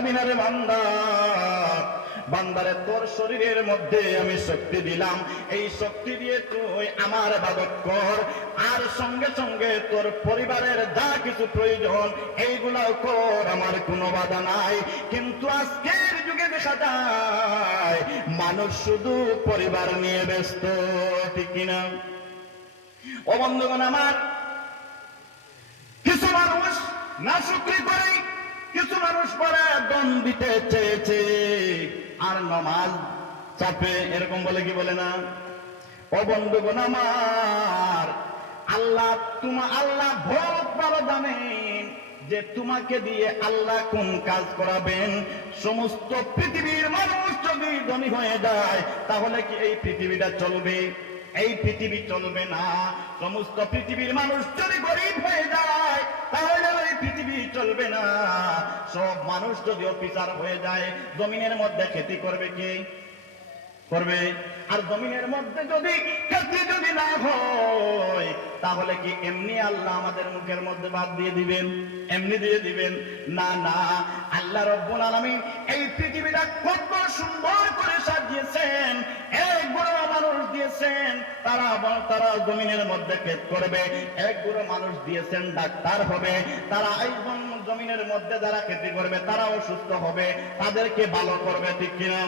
পারবি না রে বান্দা। বান্দারে তোর শরীরের মধ্যে আমি শক্তি দিলাম, এই শক্তি দিয়ে তুই আমার ইবাদত কর, আর সঙ্গে সঙ্গে তোর পরিবারের যা কিছু প্রয়োজন এইগুলাও কর, আমার কোনো বাধা নাই। কিন্তু আজকের যুগে দেখা যায় মানুষ শুধু পরিবার নিয়ে ব্যস্ত, ঠিক কিনা? ও বন্ধুগণ আমার, কিছু মানুষ নাশুকরি করে, কিছু মানুষ পরে দম দিতে চেয়েছে আর নামাজ চাপে, এরকম বলে কি বলে না? ও বন্ধুগণ আমার, আল্লাহ বহুত ভালো জানেন যে তোমাকে দিয়ে আল্লাহ কোন কাজ করাবেন। সমস্ত পৃথিবীর মানুষ যদি ধনী হয়ে যায় তাহলে কি এই পৃথিবীটা চলবে? এই পৃথিবী চলবে না। সমস্ত পৃথিবীর মানুষ যদি গরিব হয়ে যায় তাহলে এই পৃথিবী চলবে না। সব মানুষ যদি অফিসার হয়ে যায়, জমিনের মধ্যে খেতি করবে কে? করবে। আর জমিনের মধ্যে যদি খেতি যদি না হয় তাহলে কি এমনি আল্লাহ আমাদের মুখের মধ্যে ভাত দিয়ে দিবেন? এমনি দিয়ে দিবেন না? না, আল্লাহ রাব্বুল আলামিন এই পৃথিবীটা কত সুন্দর করে সাজিয়েছেন, এক গুঁড়ো মানুষ দিয়েছেন তারা জমিনের মধ্যে ক্ষেত করবে, এক গুঁড়ো মানুষ দিয়েছেন ডাক্তার হবে, তারা এই জমিনের মধ্যে যারা খেতি করবে তারাও সুস্থ হবে, তাদেরকে ভালো করবে, ঠিক কিনা?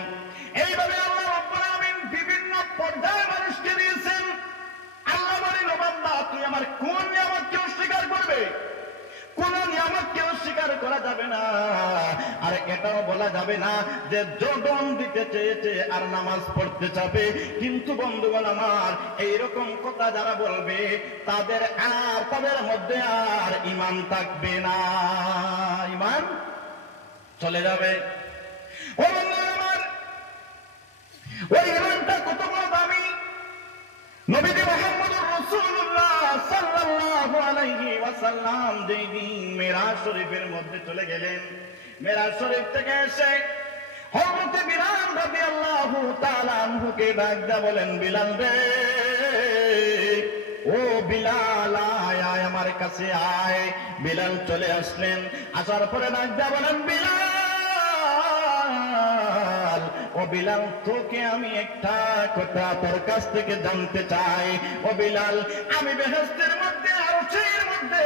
এইভাবে আল্লাহ রাব্বুল আলামিন বিভিন্ন পর্যায়ে মানুষকে দিয়েছেন। আল্লাহ বলেন, ও বান্দা, তুই আমার কোন নিয়ামতকে অস্বীকার করবে? কোন নিয়ামতকে অস্বীকার করা যাবে না। আর এটাও বলা যাবে না যে জোদম দিতে চেয়েছে আর নামাজ পড়তে চাবে। কিন্তু বন্ধুগণ আমার, এইরকম কথা যারা বলবে তাদের মধ্যে আর ঈমান থাকবে না, ঈমান চলে যাবে। ও বন্ধুগণ আমার, ওই ঈমানটা কত বড় দামি! নবীজি মুহাম্মদুর রাসূলুল্লাহ সাল্লাল্লাহু আলাইহি ওয়াসাল্লাম যেই দিন মেরাজ শরীফের মধ্যে চলে গেলেন, মেরাজ শরীফ থেকে এসে হযরত বিলাল রাদিয়াল্লাহু তাআলা আনহুকে ডাক দিয়ে বলেন, বিলাল রে, ও বিলাল, আয় আয় আমার কাছে আয়। বিলাল চলে আসলেন, আসার পরে ডাক দিয়ে বলেন, বিলাল, ও বিলাল, তোকে আমি একটা কথা তোর কাছ থেকে জানতে চাই। ও বিলাল, আমি বেহেশতের মধ্যে আরশের মধ্যে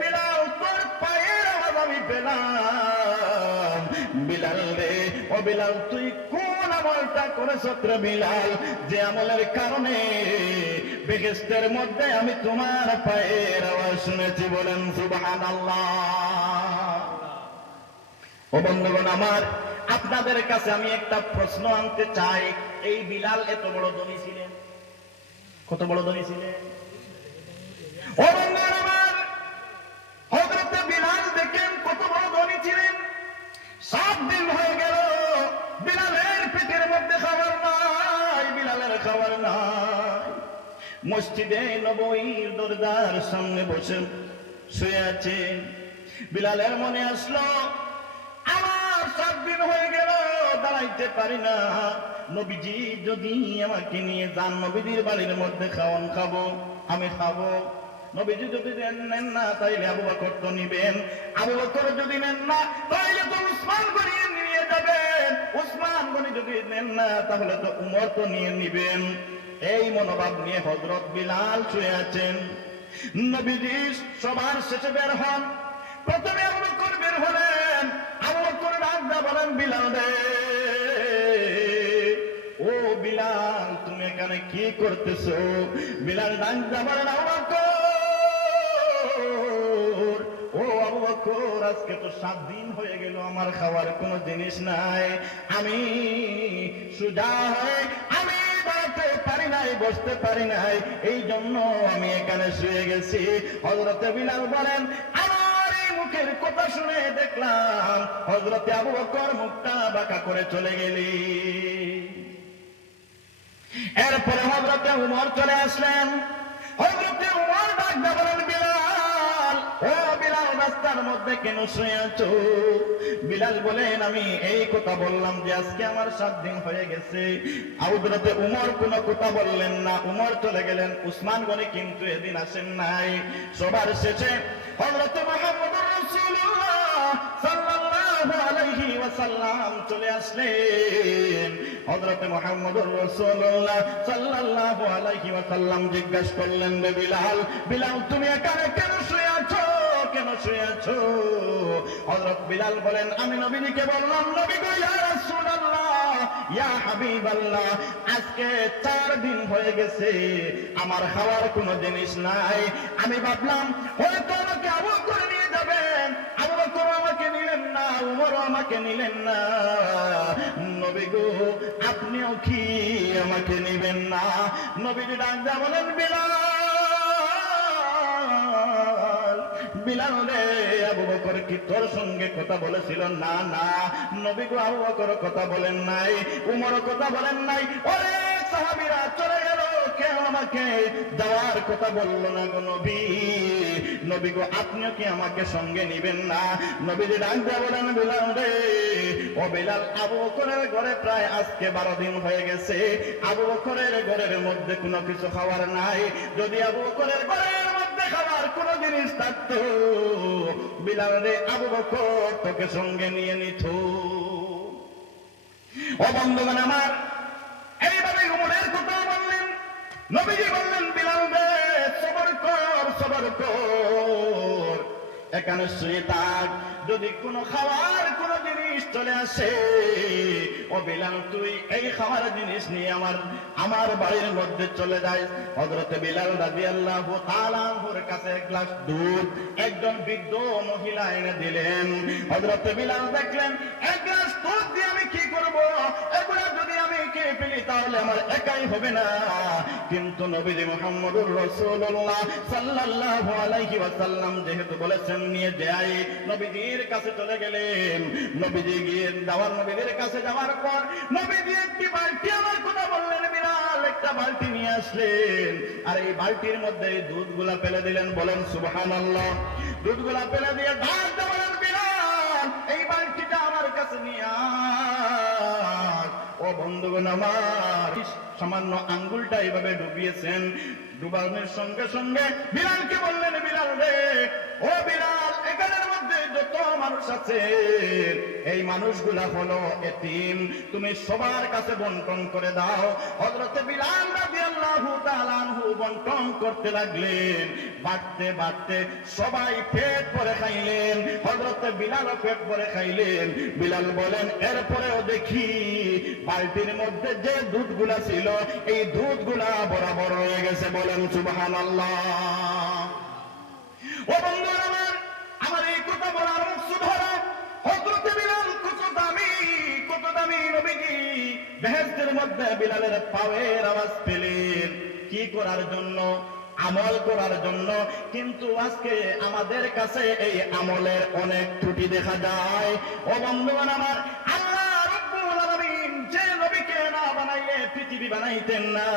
বিলাল তোর পায়ের আওয়াজ আমি পেলাম। বিলাল রে, ও বিলাল, তুই কোন আমলটা করেছ রে বিলাল, যে আমলের কারণে বেহেশতের মধ্যে আমি তোমার পায়ের আওয়াজ শুনেছি? বলেন সুবহানাল্লাহ। ও বন্ধুগণ আমার, আপনাদের কাছে আমি একটা প্রশ্ন আনতে চাই। এই বিলাল এত বড় ধনী ছিলেন? কত বড় ধনী ছিলেন? ও বন্ধুগণ আমার, হযরত বিলাল দেখেন কত বড় ধনী ছিলেন। 7 দিন হয়ে গেল বিলালের পেটের মধ্যে খাবার নাই, বিলালের খাবার নাই। মসজিদে নববীর দরজার সামনে বসে শুয়ে আছে। বিলালের মনে আসলো, আমার 7 দিন হয়ে গেল দাঁড়াইতে পারি না, নবীজি যদি আমাকে নিয়ে যান, নবীজির বাড়ির মধ্যে খাওয়ান খাবো, আমি খাবো। নবীজি যদি নেন না তাইলে আবু বকর তো নিবেন, আবু বকর যদি নেন না তাইলে তো উসমান গনি নিয়ে যাবেন, উসমান গনি যদি নেন না তাহলে তো উমর তো নিয়ে নিবেন। এই মনোভাব নিয়ে হযরত বিলাল শুয়ে আছেন। নবীজি সবার শেষে বের হন। প্রথমে আবু বকর বের হলেন। আবু বকর ডাক দিয়ে বলেন, বিলাল রে, ও বিলাল, তুমি এখানে কি করতেছো? বিলাল ডাক দিয়ে বলেন, আবু বকর, ও আবু বকর, আজকে তো 7 দিন হয়ে গেল আমার খাওয়ার কোনো জিনিস নাই, আমি সুজা হয়ে আমি দাঁড়াতে পারি নাই, বসতে পারি নাই, এই জন্য আমি এখানে শুয়ে গেছি। হযরত বিলাল বলেন, আমার এই মুখের কথা শুনে দেখলাম হযরত আবু বকর মুখটা বাঁকা করে চলে গেলি। এরপরে হযরত উমর চলে আসলেন। হযরত উমর ডাক দিয়ে বলেন, বিলাল, ও বিলাল, রাস্তার মধ্যে কেন শুয়ে আছো? বিলাল বলেন, আমি এই কথা বললাম যে আজকে আমার 7 দিন হয়ে গেছে। হযরত উমর কোনো কথা বললেন না, উমর চলে গেলেন। উসমান গনি কিন্তু এদিন আসেন নাই। সবার শেষে হযরত মুহাম্মদুর রাসূলুল্লাহ সাল্লাল্লাহু সাল্লাল্লাহু আলাইহি ওয়াসাল্লাম চলে আসলেন। হযরত মুহাম্মদুর রাসূলুল্লাহ সাল্লাল্লাহু আলাইহি ওয়াসাল্লাম জিজ্ঞাসা করলেন, রে বিলাল, বিলাল তুমি এখানে কেন শুয়ে আছো, কেন শুয়ে আছো? হযরত বিলাল বলেন, আমি নবীকে বললাম, নবী গো ইয়া রাসূলুল্লাহ, ইয়া হাবিবাল্লাহ, আজকে 4 দিন হয়ে গেছে আমার খাওয়ার কোনো জিনিস নাই। আমি ভাবলাম হয়তো আমাকে আবু বকর নিয়ে যাবেন, আবু বকর আমাকে নিলেন না, উমর আমাকে নিলেন না, নবী গো আপনিও কি আমাকে নিবেন না? নবীজি ডাক দিয়ে বলেন, বিলাল, বিলাল রে, আবু বকর কি তোর সঙ্গে কথা বলেছিল? না না নবী গো, আবু বকর কথা বলেন নাই, উমর কথা বলেন নাই। ওরে সাহাবীরা চলে গেল, কেউ আমাকে যাওয়ার কথা বলল না গো নবী। নবী গো আপনিও কি আমাকে সঙ্গে নিবেন না? নবীজি ডাক দিয়ে বলেন, বিলাল রে, ও বিলাল, আবু বকরের ঘরে প্রায় আজকে 12 দিন হয়ে গেছে, আবু বকরের ঘরের মধ্যে কোনো কিছু খাওয়ার নাই। যদি আবু বকরের ঘরের মধ্যে খাবার কোন জিনিস থাকতো, বিলাল রে, আবু বকর তোকে সঙ্গে নিয়ে নিত। ও বন্ধুগণ আমার, এইভাবে উমরের কথা বললেন। নবীজি বললেন, বিলাল রে, সবর কর, সবর কর, এখানে শুয়ে থাক, যদি কোনো খাওয়ার কোনো জিনিস চলে আসে, ও বিলাল তুই এই খাওয়ার জিনিস নিয়ে আমার বাড়ির মধ্যে চলে যায়। হযরত বিলাল রাদিয়াল্লাহু তাআলা আনহুর কাছে এক গ্লাস দুধ একজন বৃদ্ধ মহিলা এনে দিলেন। হযরত বিলাল দেখলেন, এক গ্লাস দুধ দিয়ে আমি কি করব? এগুলা যদি আমি খেয়ে ফেলি তাহলে আমার একাই হবে না। কিন্তু নবীজি মুহাম্মদুর রাসূলুল্লাহ সাল্লাল্লাহু আলাইহি ওয়াসাল্লাম যেহেতু বলেছেন নিয়ে যাই, নবীজির কাছে চলে গেলেন। নবীজি গিয়ে নবীজির কাছে যাওয়ার পর নবীজি একটি বালতি আমার কথা বললেন, বিলাল একটা বালতি নিয়ে আসলেন, আর এই বালতির মধ্যে দুধগুলা ফেলে দিলেন। বলেন সুবহানাল্লাহ। দুধগুলা ফেলে দিয়ে ডাক দিয়ে বলেন, বিলাল এই বালতিটা আমার কাছে নিয়ে আয়। ও বন্ধুগণ আমার, সামান্য আঙ্গুলটা এইভাবে ডুবিয়েছেন, ডুবানোর সঙ্গে সঙ্গে বিলালকে বললেন, বিলাল রে, ও বিলাল, এখানের মধ্যে যত মানুষ আছে এই মানুষগুলা হলো এতিম, তুমি সবার কাছে বন্টন করে দাও। হযরত বিলাল রাদিয়াল্লাহু তাআলা আনহু বন্টন করতে লাগলেন। বাড়তে বাড়তে সবাই পেট ভরে খাইলেন, হযরত বিলালও পেট ভরে খাইলেন। বিলাল বলেন, এরপরেও দেখি বালতির মধ্যে যে দুধগুলা ছিল এই দুধগুলা বরাবর রয়ে গেছে। বলেন সুবহানাল্লাহ। ও বন্ধুরা আমার এই কথা বলার মকসুদ হলো, হযরত বিলাল কত দামি নবীজি বেহেশতের মধ্যে বিলালের পায়ের আওয়াজ পেলেন। কি করার জন্য? আমল করার জন্য। কিন্তু আজকে আমাদের কাছে এই আমলের অনেক ত্রুটি দেখা যায়। ও বন্ধুগণ আমার, আল্লাহ রাব্বুল আলামিন যে নবীকে না বানাইলে পৃথিবী বানাইতেন না,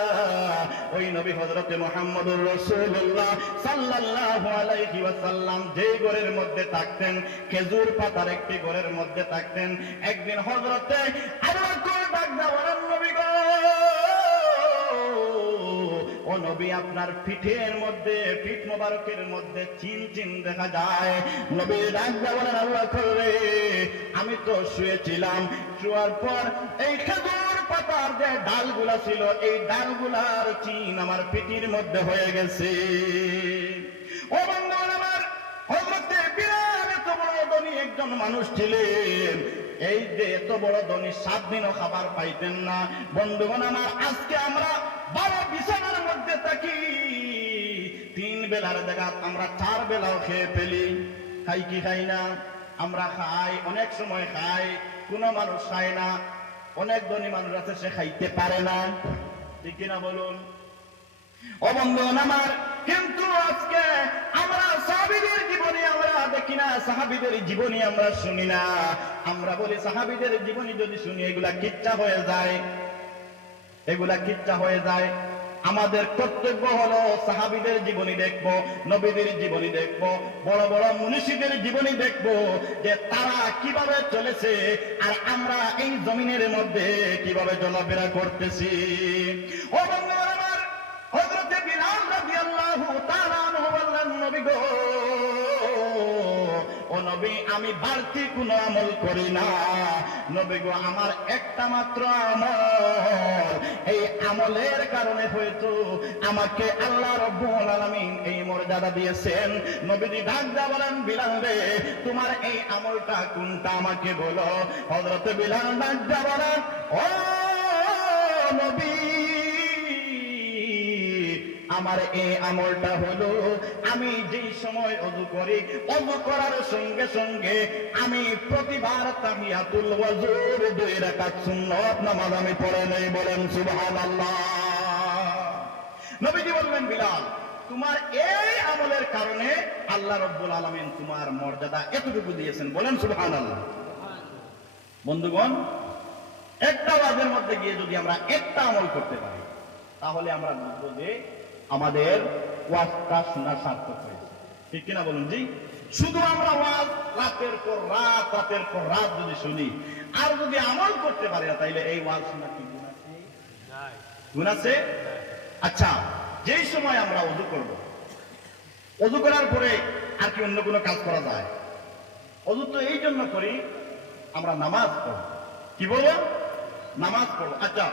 ওই নবী হযরত মুহাম্মদুর রাসূলুল্লাহ সাল্লাল্লাহু আলাইহি ওয়াসাল্লাম যে ঘরের মধ্যে থাকতেন, খেজুর পাতার একটি ঘরের মধ্যে থাকতেন। একদিন হযরতে আবু বকর ডাক দিয়ে বলেন, নবী গো, ও নবী আপনার পিঠের মধ্যে, পিঠ মোবারকের মধ্যে চিন চিন দেখা যায়। নবী ডাক দিয়ে বলেন, আবু বকর রে, আমি তো শুয়েছিলাম, শোয়ার পর এই খেজুর পাতার যে ডালগুলা ছিল এই ডালগুলার চিন আমার পিঠের মধ্যে হয়ে গেছে। ও বন্ধুগণ আমার, হযরত বিলাল এত বড় ধনী একজন মানুষ ছিলেন, এই যে এত বড় ধনী 7 দিনও খাবার পাইতেন না। বন্ধুগণ আমার, আজকে আমরা 12 বিছানার মধ্যে থাকি, 3 বেলার জায়গা আমরা 4 বেলাও খেয়ে ফেলি। খাই কি খাই না? আমরা খাই, অনেক সময় খাই, কোন মানুষ খায় না। অনেক ধনী মানুষ আছে সে খাইতে পারে না, ঠিক কিনা বলুন? ও বন্ধুগণ আমার, কিন্তু আজকে আমরা সাহাবীদের জীবনী আমরা দেখি না, সাহাবীদের জীবনী আমরা শুনি না। আমরা বলি সাহাবীদের জীবনী যদি শুনি এগুলা কিচ্ছা হয়ে যায়, এগুলা কিচ্ছা হয়ে যায়। আমাদের কর্তব্য হলো সাহাবীদের জীবনী দেখবো, নবীদের জীবনী দেখবো, বড় বড় মুনিশিদের জীবনী দেখবো, যে তারা কিভাবে চলেছে আর আমরা এই জমিনের মধ্যে কিভাবে চলাফেরা করতেছি। ও বন্ধুরা আমার, হযরত বিলাল রাদিয়াল্লাহু তাআলা আনহু বললেন, নবী গো, ও নবী আমি বাড়তি কোনো আমল করি না। নবী গো আমার একটা মাত্র আমল, এই আমলের কারণে হয়তো আমাকে আল্লাহ রাব্বুল আলামিন এই মর্যাদা দিয়েছেন। নবীজি ডাক দিয়া বলেন, বিলাল রে তোমার এই আমলটা কোনটা আমাকে বলো। হযরত বিলাল ডাক দিয়া বলেন, ও নবী আমার এই আমলটা হলো আমি যেই সময় ওযু করি, ওযু করার সঙ্গে সঙ্গে আমি প্রতিবার তাহিয়াতুল ওযুর 2 রাকাত সুন্নাত নামাজ আমি পড়ে নেই। বলেন সুবহানাল্লাহ। নবীজি বললেন, বিলাল তোমার এই আমলের কারণে আল্লাহ রাব্বুল আলামিন তোমার মর্যাদা এতটুকু দিয়েছেন। বলেন সুবহানাল্লাহ। বন্ধুগণ, একটা ওয়াজের মধ্যে গিয়ে যদি আমরা একটা আমল করতে পারি তাহলে আমরা বুঝবো যে আমাদের ওয়াজটা শোনা সার্থক হয়েছে। ঠিক কিনা বলুন? জি। শুধু আমরা ওয়াজ রাতের পর রাত রাতের পর রাত যদি শুনি আর যদি আমল করতে পারি না তাইলে এই ওয়াজ শোনা কি গুণ আছে? গুণ আছে? আচ্ছা, যেই সময় আমরা ওযু করব, ওযু করার পরে আর কি অন্য কোনো কাজ করা যায়? ওযু তো এই জন্য করি আমরা নামাজ পড়ব। কি বলবো? নামাজ পড়ব। আচ্ছা,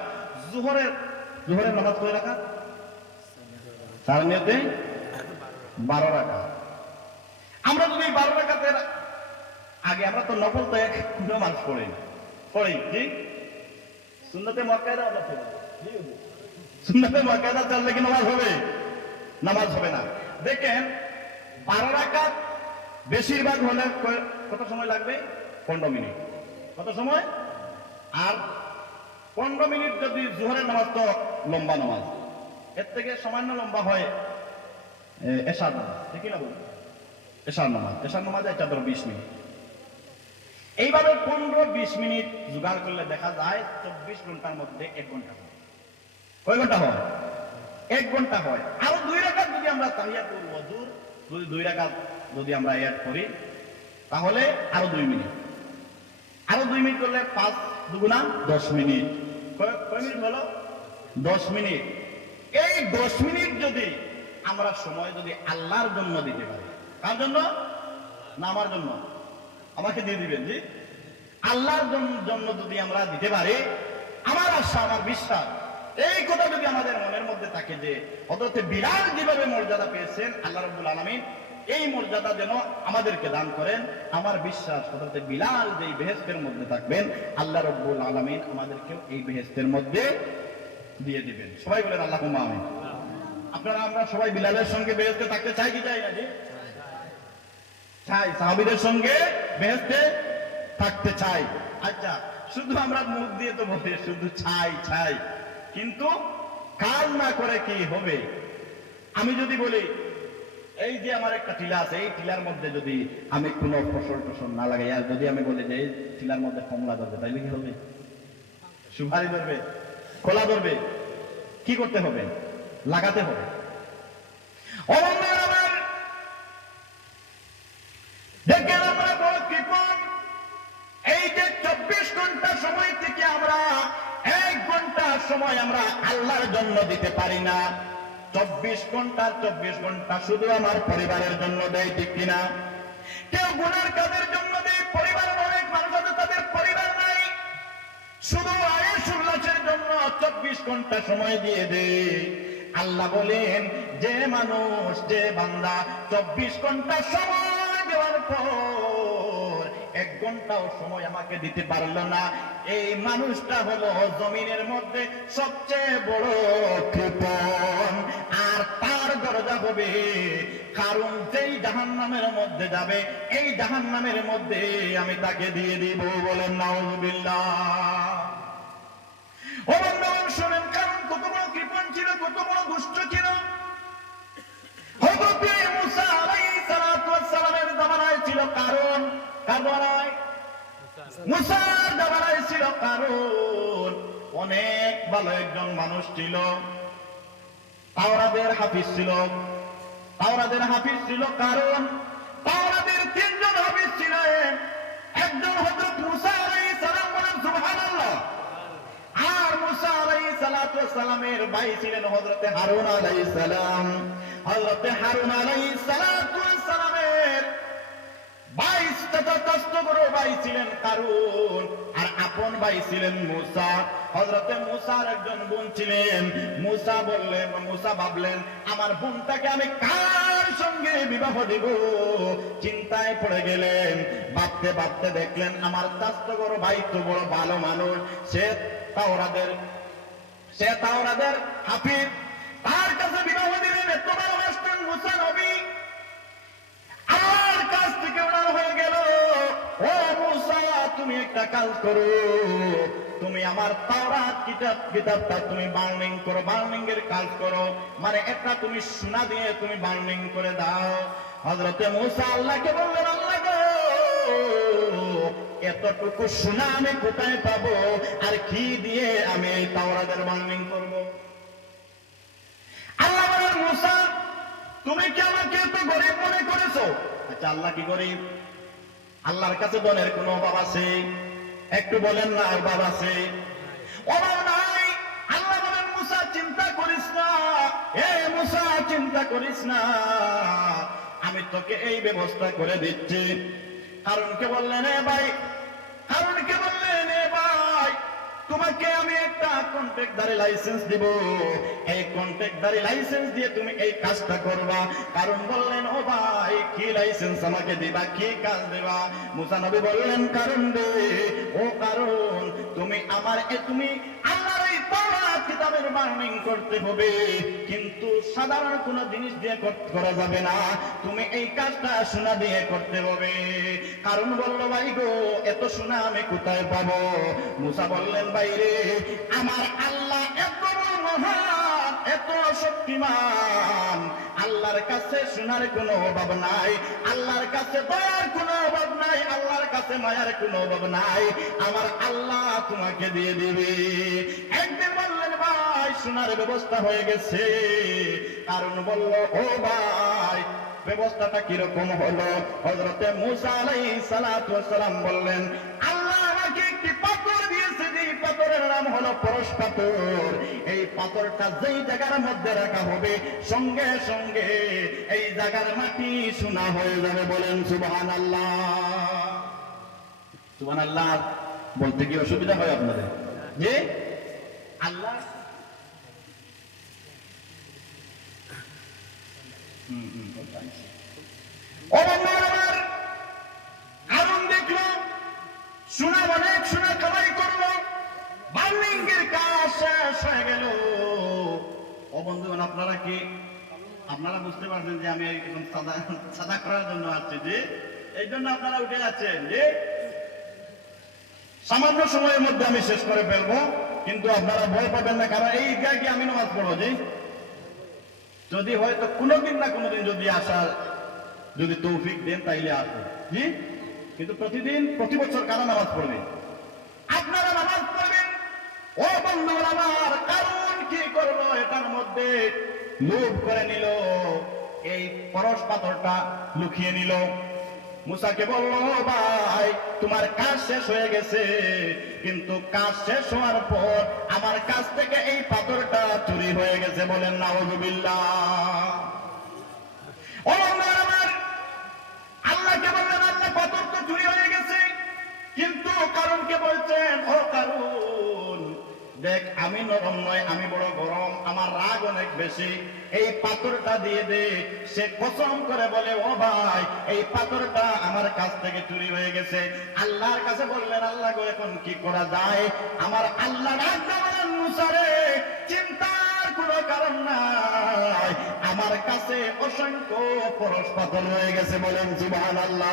জোহরের নামাজ কয় রাকাত? 4 নিয়তে 12 রাকাত। আমরা যদি 12 রাকাতের আগে আমরা তো নফল তো এক নামাজ পড়ি না, পড়ি ঠিক? সুন্নতে মুআক্কাদা আমরা পড়ি। সুন্নতে মুআক্কাদা চললে কি নামাজ হবে? নামাজ হবে না। দেখেন 12 রাকাত বেশিরভাগ হলে কত সময় লাগবে? 15 মিনিট। কত সময়? আর 15 মিনিট যদি জোহরের নামাজ তো লম্বা নামাজ, এর থেকে সামান্য লম্বা হয় এশার নামাজ। ঠিক না বলুন? এশার নামাজ এটা ধরো 20 মিনিট। এইভাবে 15-20 মিনিট জোগাড় করলে দেখা যায় 24 ঘন্টার মধ্যে 1 ঘন্টা হয়। কয় ঘন্টা হয়? 1 ঘন্টা হয়। আরো 2 রাকাত যদি আমরা তাহিয়াতুল ওযুর যদি 2 রাকাত যদি আমরা অ্যাড করি তাহলে আরো 2 মিনিট। আরো 2 মিনিট করলে 5 দুগুণা 10 মিনিট। কয় মিনিট হলো? 10 মিনিট। এই 10 মিনিট যদি আমরা সময় যদি আল্লাহর জন্য দিতে পারি, কার জন্য? না আমার জন্য? আমাকে দিয়ে দিবেন জি। আল্লাহর জন্য যদি আমরা দিতে পারি, আমার আশা আমার বিশ্বাস এই কথা যদি আমাদের মনের মধ্যে থাকে যে হযরত বিলাল যেভাবে মর্যাদা পেয়েছেন আল্লাহ রাব্বুল আলামিন এই মর্যাদা যেন আমাদেরকে দান করেন, আমার বিশ্বাস হযরত বিলাল যেই বেহেশতের মধ্যে থাকবেন আল্লাহ রাব্বুল আলামিন আমাদেরকেও এই বেহেশতের মধ্যে দিয়ে দিবেন। সবাই বলেন আল্লাহুম্মা আমিন। আপনারা আমরা সবাই বিলালের সঙ্গে বেহেশতে থাকতে চাই কি চাই না? জি চাই। সাহাবীদের সঙ্গে বেহেশতে থাকতে চাই। আচ্ছা, শুধু আমরা মুখ দিয়ে তো বলি শুধু চাই, কিন্তু কাজ না করে কি হবে? আমি যদি বলি এই যে আমার একটা টিলা আছে, এই টিলার মধ্যে যদি আমি কোনো ফসল না লাগাই আর যদি আমি বলি যে এই টিলার মধ্যে কমলা ধরবে, তাইলে কি হবে? সুপারি ধরবে, কলা ধরবে, কি করতে হবে? লাগাতে হবে। দেখেন আমরা বড় কৃপণ, এই যে 24 ঘন্টা সময় থেকে আমরা 1 ঘন্টা সময় আমরা আল্লাহর জন্য দিতে পারি না। 24 ঘন্টা শুধু আমার পরিবারের জন্য দেয়, ঠিক কিনা? কেউ গুনার কাজের জন্য দেয়, পরিবারের অনেক মানুষ আছে তাদের পরিবার নাই, শুধু আয়েশ উল্লাসের জন্য 24 ঘন্টা সময় দিয়ে দেয়। আল্লাহ বলেন যে মানুষ যে বান্দা 24 ঘন্টা সময় দেওয়ার পর 1 ঘন্টাও সময় আমাকে দিতে পারলো না, এই মানুষটা হলো জমিনের মধ্যে সবচেয়ে বড় কৃপণ। আর তার দরজা হবে কারণ যেই জাহান্নামের মধ্যে যাবে, এই জাহান্নামের মধ্যে আমি তাকে দিয়ে দিব। বলেন নাউযুবিল্লাহ। ও বন্ধুগণ শুনেন, কারণ কত বড় কৃপণ ছিল, কত বড় দুষ্ট ছিল। হযরত মুসা আলাইহিস সালাতু ওয়াস সালামের জামানায় ছিল কারণ, কার জামানায়? মুসার জামানায় ছিল কারণ। অনেক ভালো একজন মানুষ ছিল, তাওরাতের হাফিজ ছিল কারণ। তাওরাতের 3 জন হাফিজ ছিলেন, একজন হযরত মুসা আলাইহিস সালাম, বলেন সুবহানাল্লাহ। আর মুসা আলাইহিস সালাতু ওয়াস সালামের ভাই ছিলেন হযরত হারুন আলাইহিস সালাম। হযরত হারুন আলাইহিস সালাতু ওয়াস সালামের 22টা চাচাতো বড় ভাই ছিলেন কারুন, আর আপন ভাই ছিলেন মূসা। হযরতে মূসার একজন বোন ছিলেন। মূসা ভাবলেন আমার বোনটাকে আমি কার সঙ্গে বিবাহ দিব। চিন্তায় পড়ে গেলেন। ভাবতে ভাবতে দেখলেন আমার চাচাতো বড় ভাই তো বড় ভালো মানুষ, সে তাওরাতের হাফিজ, তার কাছে বিবাহ দিলেন। এত ভালোবাসতেন মূসা নবী। আল্লাহর কাছ থেকে ওনার হয়ে গেল, ও মূসা তুমি একটা কাজ করো, তুমি আমার তাওরাত কিতাবটা তুমি বার্নিং করো, বার্নিং এর কাজ করো, মানে একটা তুমি সোনা দিয়ে তুমি বার্নিং করে দাও। হযরতে মূসা আল্লাহকে বললেন, আল্লাহ গো এতটুকু সোনা আমি কোথায় পাবো, আর কি দিয়ে আমি এই তাওরাতের বার্নিং করব? আল্লাহ বলেন মূসা তুমি কি আমাকে এত গরিব মনে করেছো? আচ্ছা আল্লাহ কি গরিব? আল্লাহর কাছে ধনের কোনো অভাব আছে? একটু বলেন না অভাব আছে? অভাব নাই। আল্লাহ বলেন মূসা চিন্তা করিস না, এ মূসা চিন্তা করিস না, আমি তোকে এই ব্যবস্থা করে দিচ্ছি। কারণকে বললেন এ ভাই, তোমাকে আমি একটা কন্ট্রাক্টদারি লাইসেন্স দিব, এই কন্ট্রাক্টদারি লাইসেন্স দিয়ে তুমি এই কাজটা করবা। কারণ বললেন ও ভাই কি লাইসেন্স আমাকে দিবা, কি কাজ দিবা? মূসা নবী বললেন কারণ দে, ও কারণ তুমি আল্লাহর এই তাওরাত কিতাবের বার্নিং করতে হবে, কিন্তু সাধারণ কোন জিনিস দিয়ে করা যাবে না, তুমি এই কাজটা সোনা দিয়ে করতে হবে। কারণ বললো ভাই গো এত সোনা আমি কোথায় পাবো? মূসা বললেন বাইরে আমার আল্লাহ এত মহান, এত শক্তিমান, আল্লাহর কাছে সোনার কোনো অভাব নাই, আল্লাহর কাছে দয়ার কোনো অভাব নাই, আল্লাহর কাছে মায়ার কোনো অভাব নাই, আমার আল্লাহ তোমাকে দিয়ে দিবে। একদিন বললেন ভাই সোনার ব্যবস্থা হয়ে গেছে। কারণ বলল ও ভাই ব্যবস্থাটা কিরকম হলো? হযরতে মূসা আলাইহিস সালাতু ওয়াস সালাম বললেন আল্লাহ আমাকে একটি পাথর দিয়েছে, যে পাথরের নাম হলো পরশ পাথর। এই পাথরটা যেই জায়গার মধ্যে রাখা হবে সঙ্গে সঙ্গে এই জায়গার মাটি সোনা হয়ে যাবে। বলেন সুবহানাল্লাহ। সুবহানাল্লাহ বলতে কি অসুবিধা হয় আপনাদের? যে আল্লাহ আগুন দেখলো, সোনা অনেক সোনা কামাই করলো, বার্নিংয়ের কাজ শেষ হয়ে গেল। ও বন্ধুগণ আপনারা বুঝতে পারছেন যে আমি এখন সাদা করার জন্য আসছি, যে এই জন্য আপনারা উঠে যাচ্ছেন যে সামান্য সময়ের মধ্যে আমি শেষ করে ফেলবো, কিন্তু আপনারা ভয় পাবেন না। কারণ এই ঈদগাহে কি আমি নামাজ পড়বো? যে যদি হয়তো কোনোদিন না কোনোদিন যদি তৌফিক দেন তাইলে আসবো, জি। কিন্তু প্রতি বছর কারা নামাজ পড়বে? আপনারা নামাজ পড়বেন। ও বন্ধু আমার, কারণ কি করলো? এটার মধ্যে লোভ করে নিল, এই পরশ পাথরটা লুকিয়ে নিল। মূসাকে বলল ভাই তোমার কাজ শেষ হয়ে গেছে, কিন্তু কাজ শেষ হওয়ার পর আমার কাছ থেকে এই পাথরটা চুরি হয়ে গেছে। বলেন নাউযুবিল্লাহ। ও আমার আল্লাহকে বললেন আল্লাহ পাথর তো চুরি হয়ে গেছে, কিন্তু কারণকে বলছেন ও কারণ দেখ আমি নরম নয়, আমি বড় গরম, আমার রাগ অনেক বেশি, এই পাথরটা দিয়ে দে। সে কসম করে বলে ও ভাই এই পাথরটা আমার কাছ থেকে চুরি হয়ে গেছে। আল্লাহর কাছে বললেন আল্লাহ গো এখন কি করা যায়? আমার আল্লাহ বলেন মূসা রে চিন্তার কোনো কারণ নাই, আমার কাছে অসংখ্য পরশ পাথর হয়ে গেছে। বলেন সুবহানাল্লাহ।